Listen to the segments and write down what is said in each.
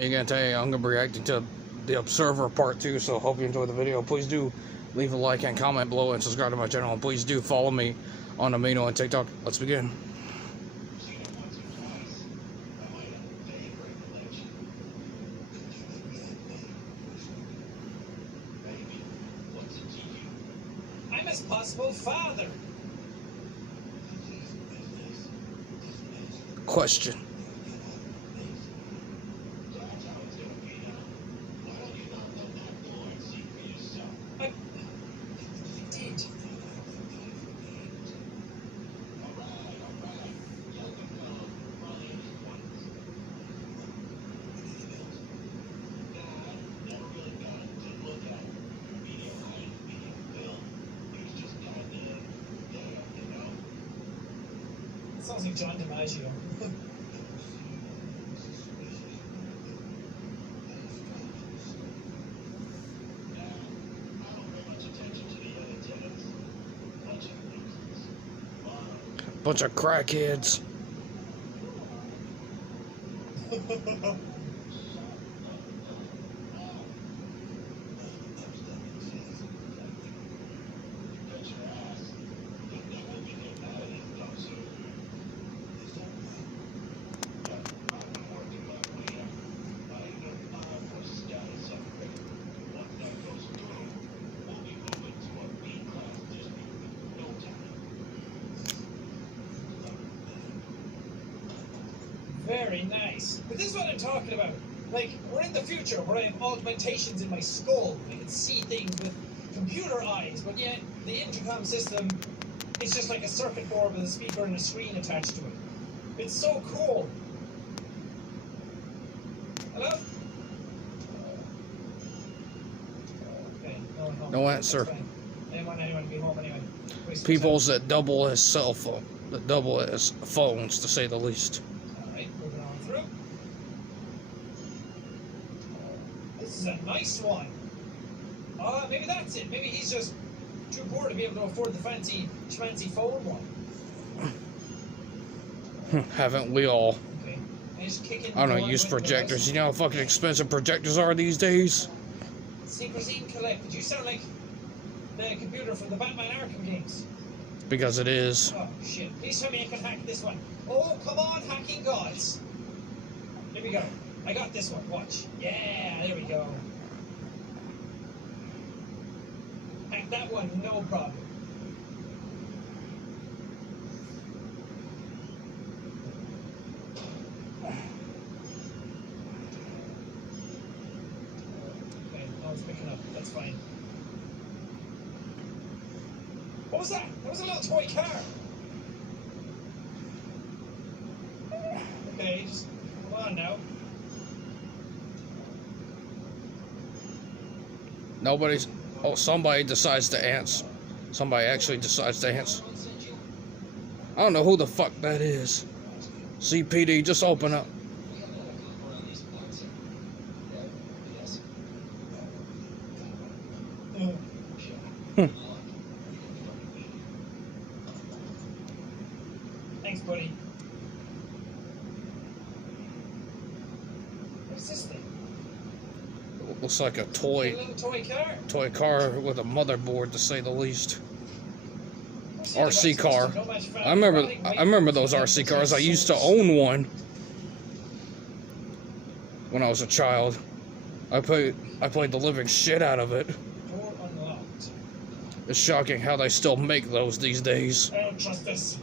Again, today I'm going to be reacting to The Observer Part 2, so hope you enjoy the video. Please do leave a like and comment below and subscribe to my channel. And please do follow me on Amino and TikTok. Let's begin. I'm his possible father. Question. I did. Sounds like John DiMaggio. Bunch of crackheads. Very nice. But this is what I'm talking about. Like, we're in the future where I have augmentations in my skull. I can see things with computer eyes, but yet the intercom system is just like a circuit board with a speaker and a screen attached to it. It's so cool. Hello? Okay, no one home. No answer. That's fine. I didn't want anyone to be home anyway. Peoples that double as cell phone, that double as phones, to say the least. Alright, moving on through. This is a nice one. Maybe that's it. Maybe he's just too poor to be able to afford the fancy schmancy phone one. Haven't we all? Okay. I just kick in I the don't door use and go in the projectors. house. You know how fucking expensive projectors are these days? Secretine collected. You sound like the computer from the Batman Arkham games. Because it is. Oh shit. Please tell me I can hack this one. Oh, come on, hacking gods. Here we go. I got this one. Watch. Yeah, there we go. Hack that one, no problem. Okay, now it's picking up. That's fine. What was that? That was a little toy car. Okay, just come on now. Nobody's. Oh, somebody decides to answer. Somebody actually decides to answer. I don't know who the fuck that is. CPD, just open up. Thanks, buddy. What's this thing? Looks like a A toy little toy car car. with a motherboard, to say the least. What's RC the car. no match for I remember those RC cars. I used to own one when I was a child. I played the living shit out of it. Door unlocked. It's shocking how they still make those these days. I don't trust this.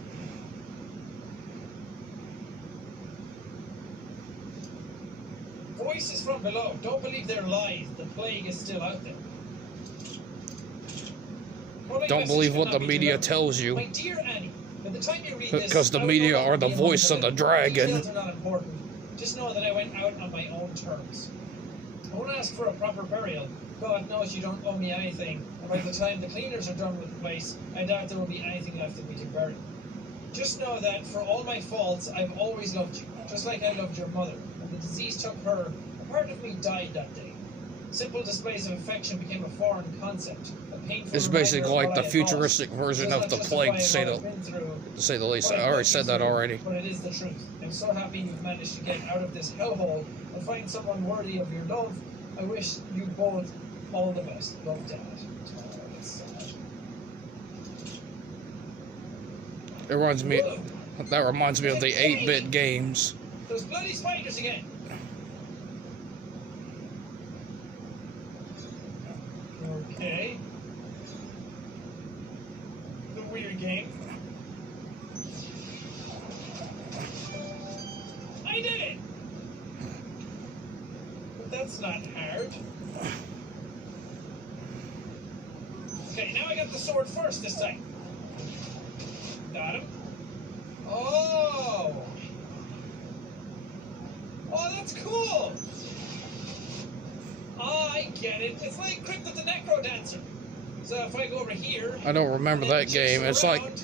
Voices from below. Don't believe their lies. The plague is still out there. Don't believe what the media tells you, My dear Annie, by the time you read this, because the I will media no longer are the be among voice of the dragon. Details are not important. Just know that I went out on my own terms. I won't ask for a proper burial. God knows you don't owe me anything, and by the time the cleaners are done with the place, I doubt there will be anything left of me to bury. Just know that for all my faults, I've always loved you, just like I loved your mother. When the disease took her, a part of me died that day. Simple displays of affection became a foreign concept. It's basically like the futuristic version of the plague, to say the least. I already said that already. But it is the truth. I'm so happy you've managed to get out of this hellhole and find someone worthy of your love. I wish you both all the best. Love, Dad. Oh, that's sad. It reminds me. Whoa, That reminds me of the 8-bit games. those bloody spiders again. Okay. The weird game. I did it! But that's not hard. Okay, now I got the sword first this time. Got him. Oh! Oh, that's cool! Oh, I get it. It's like Crypt of the Necro Dancer. So if I go over here... I don't remember and then that game. jigsaw It's like around-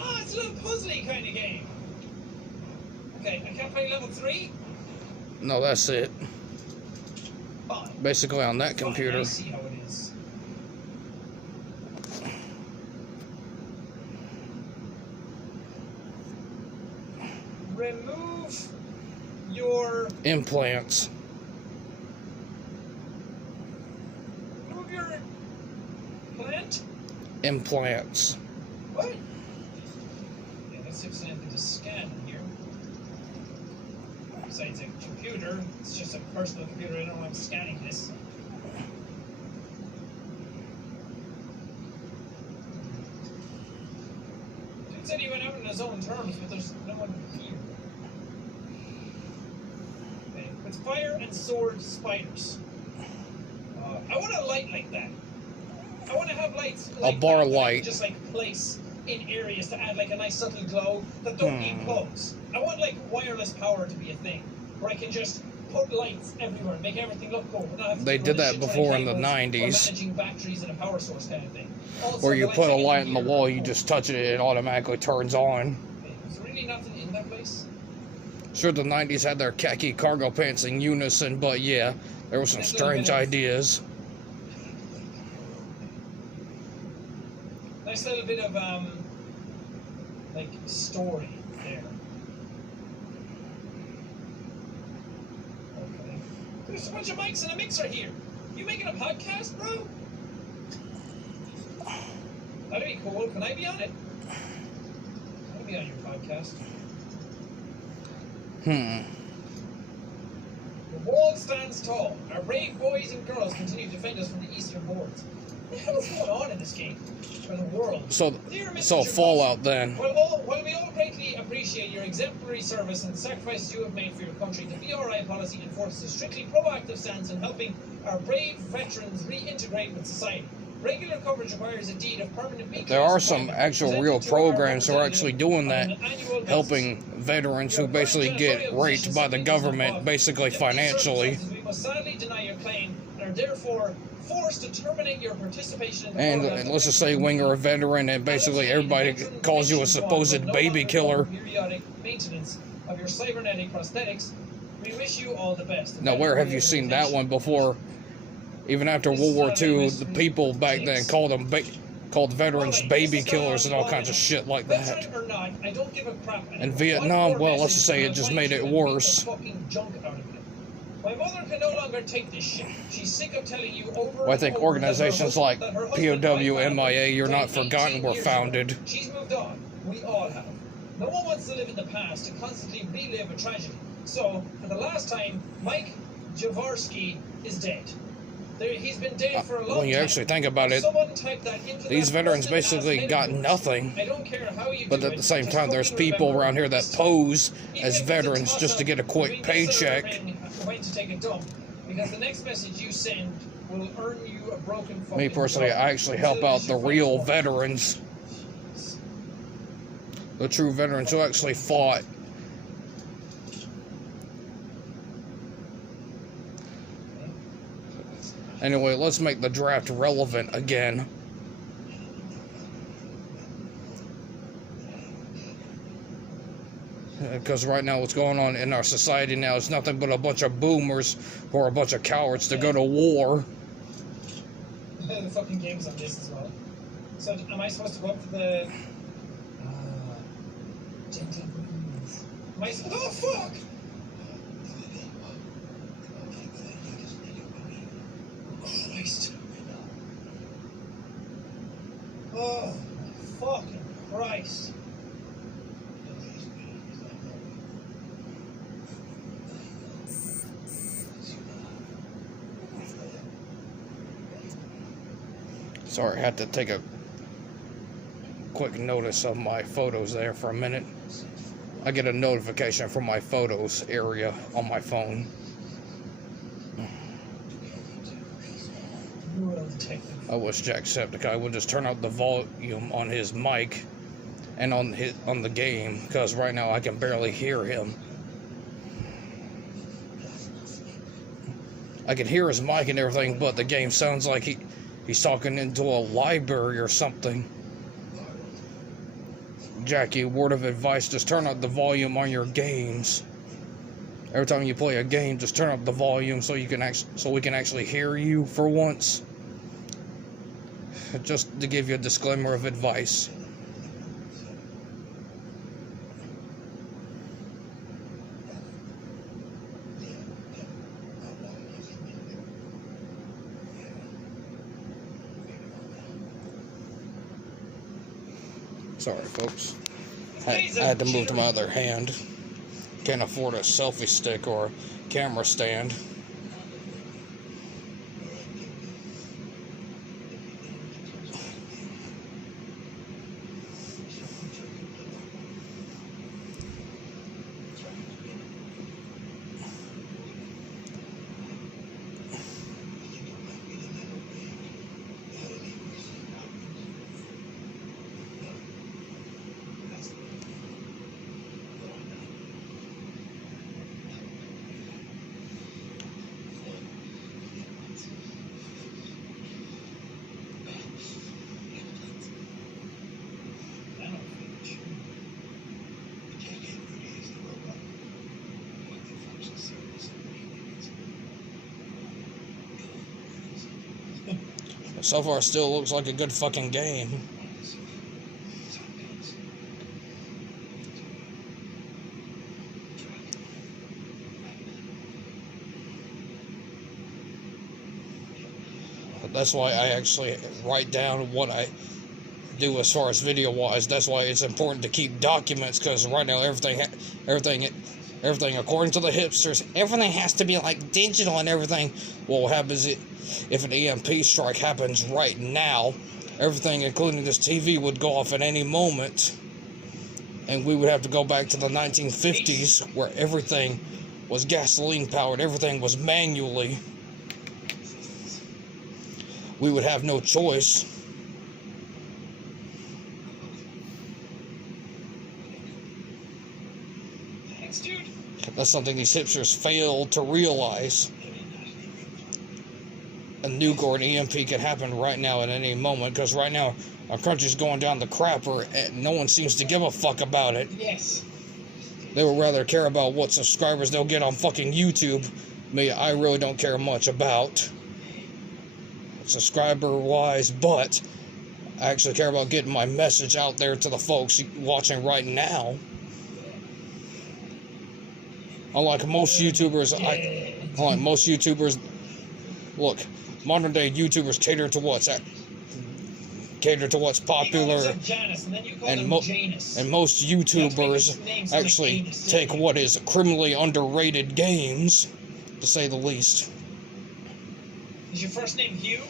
Oh, it's a little puzzly kind of game. Okay, I can't play level 3? no, that's it. Fine. Basically on that Fine, computer. I see how it is. Remove your... Implants. Remove your... plant? Implants. What? Okay, let's see if there's anything to scan in here. Besides a computer, it's just a personal computer, I don't know why I'm scanning this. Dude said he went out on his own terms, but there's no one here. Okay, it's fire and sword spiders. I want a light like that. I want to have lights like bar that I light. can just like place in areas to add like a nice subtle glow that don't need plugs. I want like wireless power to be a thing where I can just put lights everywhere, make everything look cool. But not have to They deal did with that shit ton of before in the cables or 90s. managing batteries and a power source kind of thing. Also, Where the you lights put I a get light in the here wall, are you cool. just touch it, it automatically turns on. Okay, is there really nothing in that place? Sure, the 90s had their khaki cargo pants in unison, but yeah, there were some There's a little strange bit of- ideas. Nice little bit of like story there. Okay. There's a bunch of mics and a mixer here. You making a podcast, bro? That'd be cool. Can I be on it? I'll be on your podcast. Hmm. The wall stands tall. Our brave boys and girls continue to defend us from the eastern hordes. What the hell is going on in this game? For the world. So, Dear Mr. so Jacob, Fallout then. While we all greatly appreciate your exemplary service and the sacrifices you have made for your country, the BRI policy enforces a strictly proactive stance in helping our brave veterans reintegrate with society. Regular coverage requires a deed of permanent weekly There are some employment actual presented real to our programs who are actually doing on that, an annual basis. helping veterans who basically get raped by the government, basically financially. We must sadly deny your claim and are therefore forced to terminate your participation in the And program. let's just say when you're a veteran and basically everybody calls you a supposed baby killer. Periodic maintenance of your cybernetic prosthetics. We wish you all the best. Now, where have you seen that one before? Even after World War II, the people back then called them called veterans baby killers and all kinds of shit like that. Veteran or not, I don't give a crap anymore. In Vietnam, One more well, let's just say it message just and made I'll it find you and worse. beat the fucking junk out of you. My mother can no longer take this shit. She's sick of telling you over Well, I and think over organizations that her like husband- that her husband died POW, violently MIA, You're Not 18 Forgotten were years founded. ago. She's moved on. We all have. No one wants to live in the past to constantly relive a tragedy. So, for the last time, Mike Jaworski is dead. He's been dead for a long time. When you actually think about it, Someone type that into these that veterans busted-ass basically head got of yours. nothing. I don't care how you But do at it, the same just time, there's fucking people remember around here that this. pose Even as if it's a veterans just to get a quick between this or paycheck. when to take a dump, because the next message you send will earn you a broken fucking Me personally, jaw I actually help until out you the find real one. veterans. The true veterans who actually fought. Anyway, let's make the draft relevant again. Because right now what's going on in our society now is nothing but a bunch of boomers who are a bunch of cowards to go to war. The fucking game's on this as well. So am I supposed to go up to the gentle breeze? Am I oh fuck! Christ. Sorry, I had to take a quick notice of my photos there for a minute. I get a notification from my photos area on my phone. Rural detective. I wish Jacksepticeye would just turn up the volume on his mic and on the game, because right now I can barely hear him. I can hear his mic and everything, but the game sounds like he's talking into a library or something. Jackie, word of advice, just turn up the volume on your games. Every time you play a game, just turn up the volume so we can actually hear you for once. Just to give you a disclaimer of advice. Sorry, folks. I had to move to my other hand. Can't afford a selfie stick or a camera stand. So far, it still looks like a good fucking game. But that's why I actually write down what I do as far as video-wise. That's why it's important to keep documents, because right now everything according to the hipsters, everything has to be like digital and everything. Well, what happens if an EMP strike happens right now? Everything, including this TV, would go off at any moment, and we would have to go back to the 1950s where everything was gasoline powered, everything was manually. We would have no choice. Thanks, dude. That's something these hipsters fail to realize. A nuke or an EMP could happen right now at any moment, because right now our country's going down the crapper and no one seems to give a fuck about it. Yes. They would rather care about what subscribers they'll get on fucking YouTube. Me, I really don't care much about subscriber-wise, but I actually care about getting my message out there to the folks watching right now. Unlike most YouTubers, look, modern day YouTubers cater to what's popular, and most YouTubers actually take what is criminally underrated games, to say the least. Is your first name Hugh?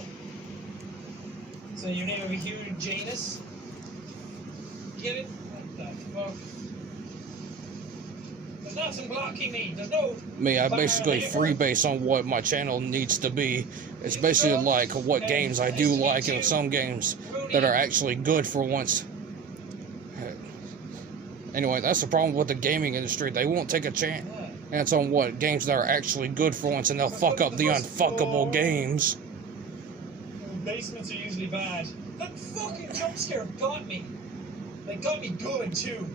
So your name will be Hugh Janus? Get it? What the fuck? There's nothing blocking me. There's no... Me, I basically freebase on what my channel needs to be. It's basically like what games I do like, and some games that are actually good for once. Anyway, that's the problem with the gaming industry. They won't take a chance on what games that are actually good for once, and they'll fuck up the unfuckable games. Basements are usually bad. That fucking jump scare got me. They got me good, too.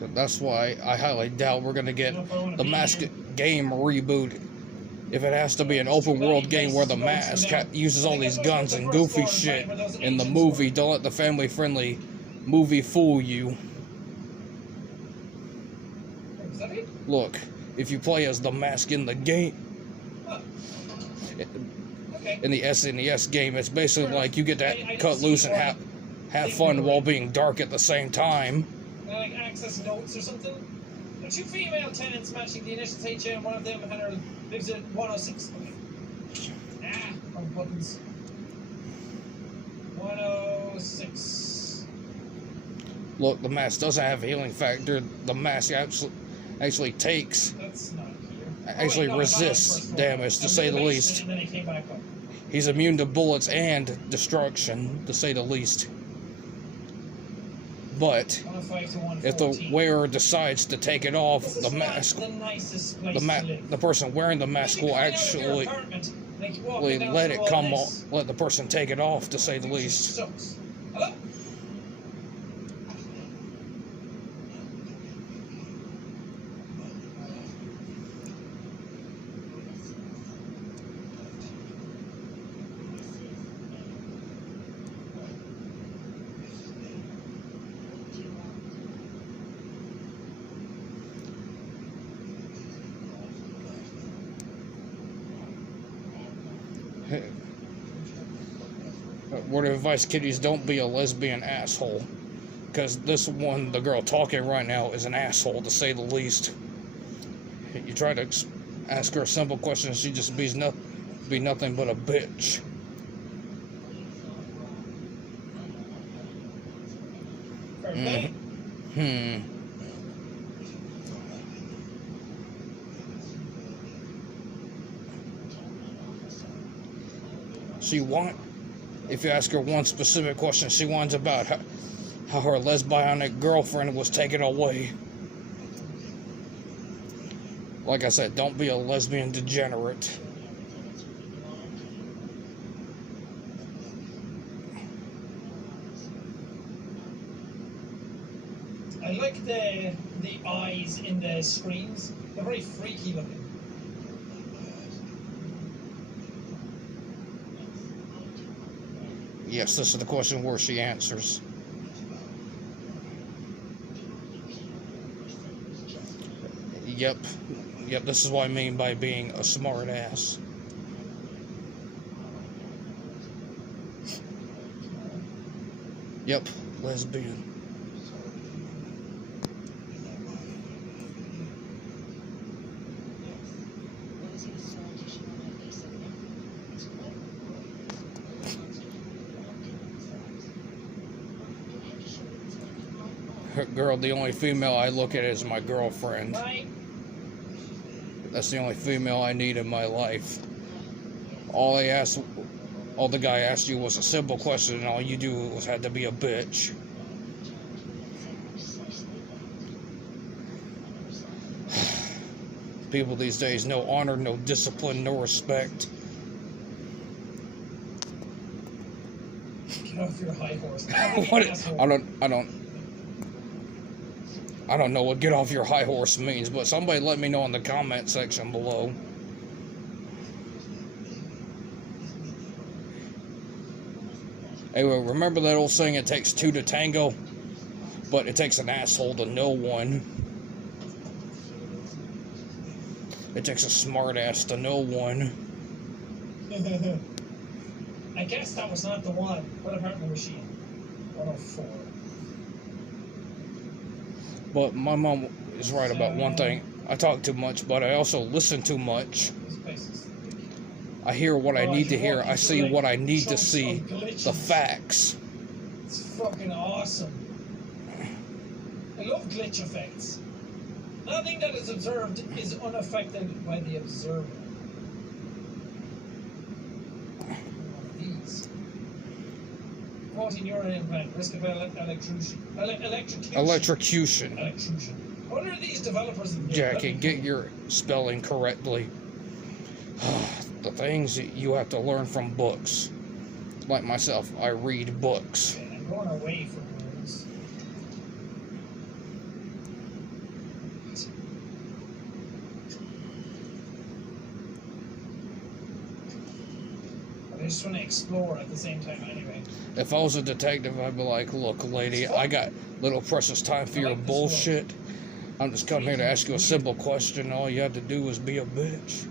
So that's why I highly doubt we're going to get the Mask game reboot. If it has to be an open world game where the Mask uses all these guns and goofy shit in the movie, don't let the family friendly movie fool you. Look, if you play as the mask in the game, Oh. Okay. in the SNES game, it's basically Fair like you get I to can cut see loose and why have they fun were- while being dark at the same time. Like access notes or something. There are 2 female tenants matching the initials HA, and one of them had her lives at 106. Okay. Wrong buttons. 106. Look, the mask doesn't have a healing factor. The mask actually takes, That's not here. actually I got it resists first. damage, to I say the did least. And then it came back up. He's immune to bullets and destruction, to say the least. But 105 to 114. if the wearer decides to take it off, This the is not mask, the nicest place to live. the person wearing the mask will actually let it come off, let the person take it off, to say the least. Sucks. Hello? Word of advice, kiddies, don't be a lesbian asshole. Because this one, the girl talking right now, is an asshole, to say the least. You try to ask her a simple question, she just be nothing but a bitch. Okay. If you ask her one specific question, she whines about how her lesbianic girlfriend was taken away. Like I said, don't be a lesbian degenerate. I like the eyes in the screens. They're very freaky looking. Yes, this is the question where she answers. Yep, this is what I mean by being a smart ass. Yep, lesbian. Girl, the only female I look at is my girlfriend. Right? That's the only female I need in my life. All the guy asked you was a simple question, and all you do had to be a bitch. People these days, no honor, no discipline, no respect. Get off your high horse. I don't know what get off your high horse means, but somebody let me know in the comment section below. Anyway, remember that old saying, it takes 2 to tango, but it takes an asshole to know one. It takes a smart ass to know one. I guess that was not the one. What apartment was she in? 104. But my mom is right about one thing. I talk too much, but I also listen too much. This place is I hear what I need to hear. I see like what I need to chunks see. of glitches. The facts. It's fucking awesome. I love glitch effects. Nothing that is observed is unaffected by the observer. These. Quoting urine implant, risk of electrocution. Electrocution. What are these developers? Jackie, get your spelling correctly. The things that you have to learn from books. Like myself, I read books. Okay, I'm going away from words. I just want to explore at the same time anyway. If I was a detective, I'd be like, look, lady, I got little precious time for your bullshit. I'm just come here to ask you a simple question. All you had to do was be a bitch.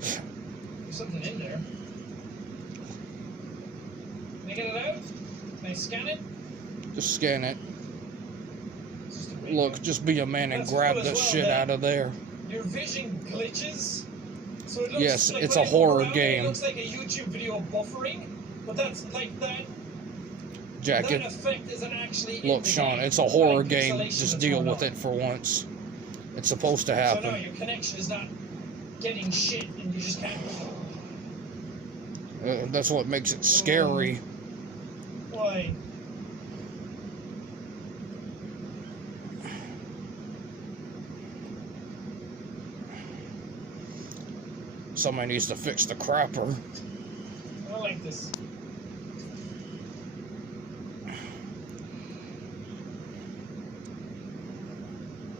There's something in there. Can I get it out? Can I scan it? Just scan it. It's just a window. Look, just be a man and That's grab cool as that well, shit that out of there. Your vision glitches. So it looks Yes, like it's when a I go horror around, game. It looks like a YouTube video buffering, but that's like that. Jack, That effect isn't actually. look, in the Sean, game. it's a horror Like, game. pixelation Just is deal going with on. it for once. It's supposed to So no, happen. your connection is not getting shit, and you just can't. That's what makes it scary. Why? Somebody needs to fix the crapper. I don't like this.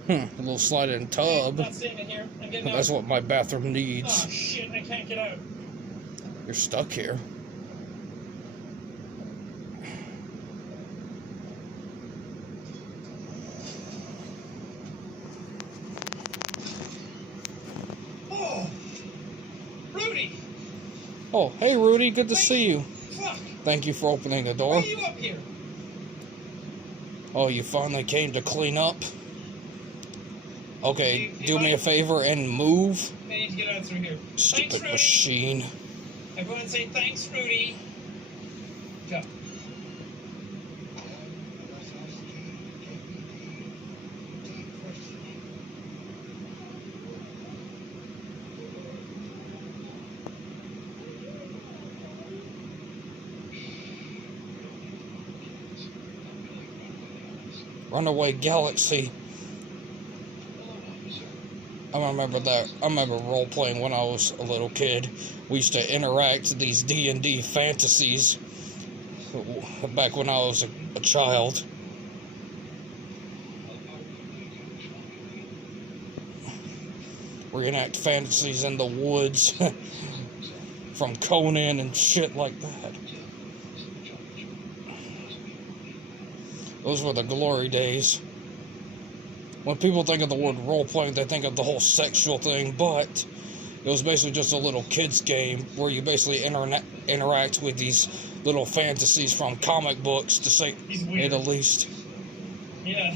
A little sliding I'm tub. not staying in here. I'm getting That's out. what my bathroom needs. Oh shit! I can't get out. You're stuck here. Oh, Rudy! Oh, hey Rudy, good to see you. Fuck! Thank you for opening the Why door. are you up here? Oh, you finally came to clean up? Okay, do me a favor and move. I need to get out through here. Thanks, Stupid Rudy. machine. Everyone say thanks, Rudy. Go. Runaway Galaxy. I remember that. I remember role playing when I was a little kid. We used to interact these D&D fantasies back when I was a child. Reenact fantasies in the woods from Conan and shit like that. Those were the glory days. When people think of the word role-playing, they think of the whole sexual thing, but it was basically just a little kid's game where you basically interact with these little fantasies from comic books, to say He's weird. the least. Yeah.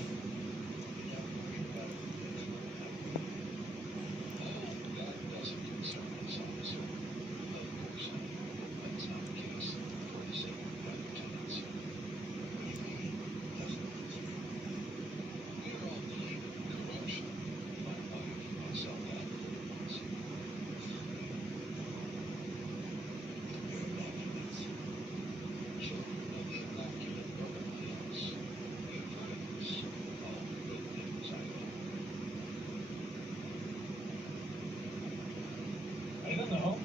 I don't know.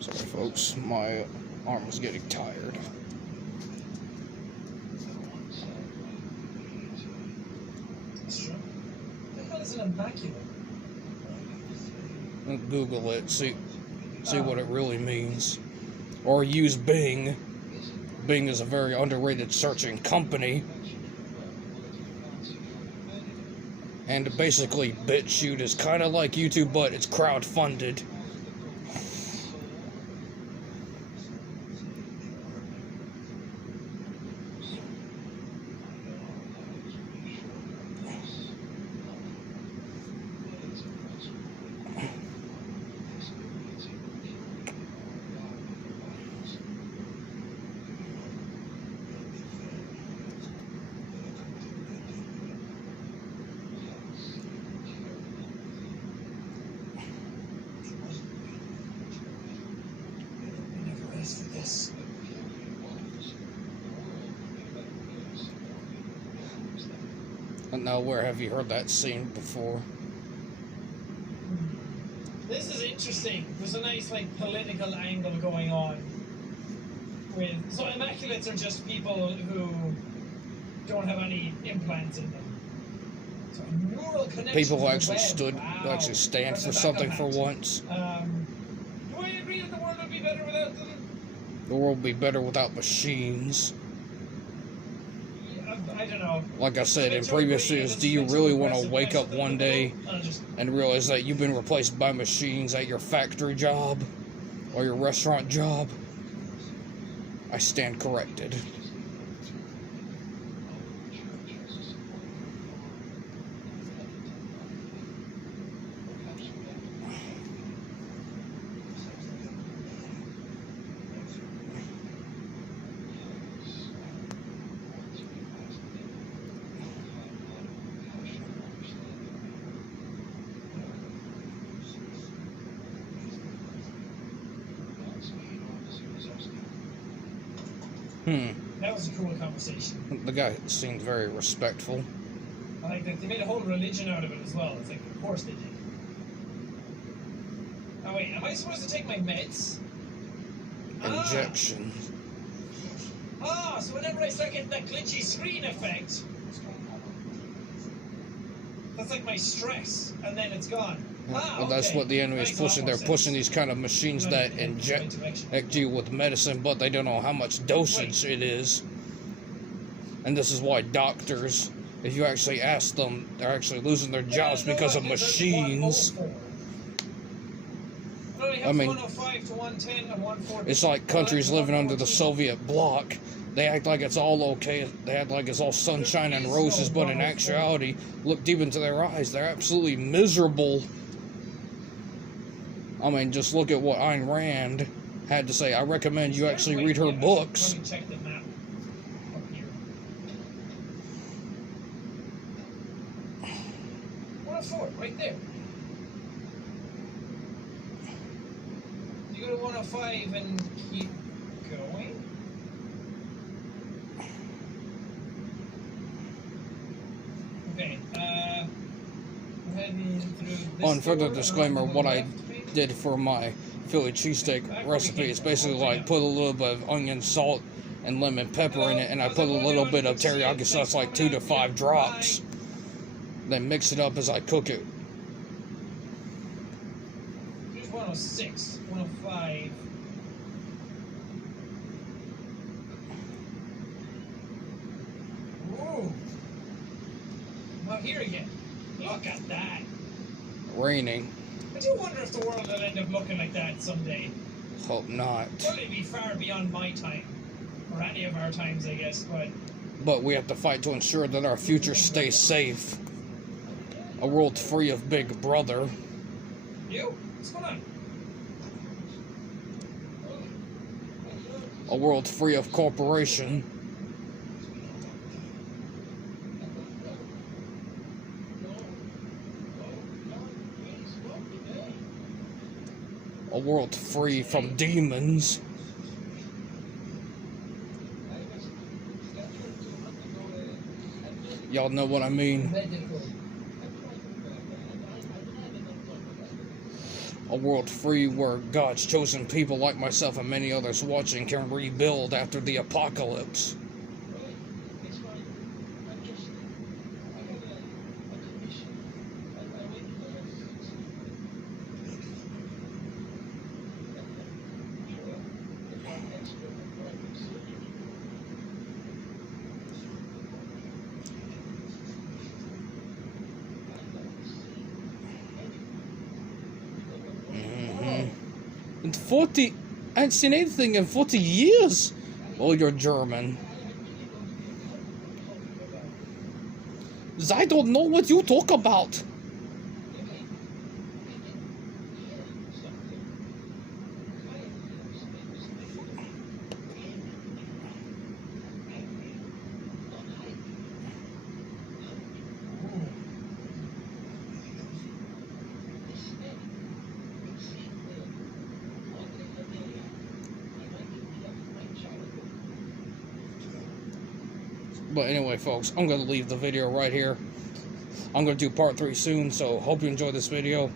Sorry, folks, my arm was getting tired. That's true. What the hell is an immaculate? Google it, see what it really means. Or use Bing. Bing is a very underrated searching company. And basically, BitChute is kind of like YouTube, but it's crowdfunded. I never asked for this. And now, where have you heard that scene before? This is interesting. There's a nice political angle going on. So immaculates are just people who don't have any implants in them. So a neural connection People who to the actually web. who Wow. actually stand There's for a something backup for act. once. Do I agree that the world would be better without them? The world would be better without machines. Yeah, I don't know. Like I said in It's a bit previous too videos, aggressive, do you it's too really want to aggressive, wake it's up a one day I'll just and realize that you've been replaced by machines at your factory job or your restaurant job? I stand corrected. That was a cool conversation. The guy seemed very respectful. I like that they made a whole religion out of it as well. It's like, of course they did. Oh wait, am I supposed to take my meds? Injection. So whenever I start getting that glitchy screen effect, that's like my stress, and then it's gone. Well, that's okay. what the enemy is Makes a lot pushing. more They're pushing sense. these kind of machines that inject you with medicine, but they don't know how much dosage it is. And this is why doctors, if you actually ask them, they're actually losing their jobs because of machines. I mean, 105 to 110 and 140. it's like countries living under the Soviet bloc. They act like it's all okay. They act like it's all sunshine and roses, but in actuality, look deep into their eyes. They're absolutely miserable. I mean, just look at what Ayn Rand had to say. I recommend you actually read her books. Let me check the map up here. 104, right there. You go to 105 and keep going. Okay, I'm heading through this On further door, disclaimer, and what I left, maybe? did for my Philly cheesesteak recipe is basically like put a little bit of onion, salt, and lemon pepper in it, and I put a little bit of teriyaki sauce, like 2 to 5 drops. Then mix it up as I cook it. Here's 106, 105. Ooh. Not here again. Look at that. Raining. I do wonder if the world will end up looking like that someday. Hope not. Probably be far beyond my time. Or any of our times, I guess, but... But we have to fight to ensure that our future stays safe. A world free of Big Brother. You? What's going on? A world free of corporation. A world free from demons. Y'all know what I mean. Medical. A world free where God's chosen people like myself and many others watching can rebuild after the apocalypse. In 40, I haven't seen anything in 40 years. Oh, you're German. I don't know what you talk about. But anyway, folks, I'm going to leave the video right here. I'm going to do part 3 soon, so hope you enjoyed this video.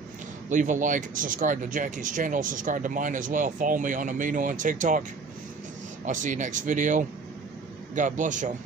Leave a like, subscribe to Jackie's channel, subscribe to mine as well. Follow me on Amino and TikTok. I'll see you next video. God bless y'all.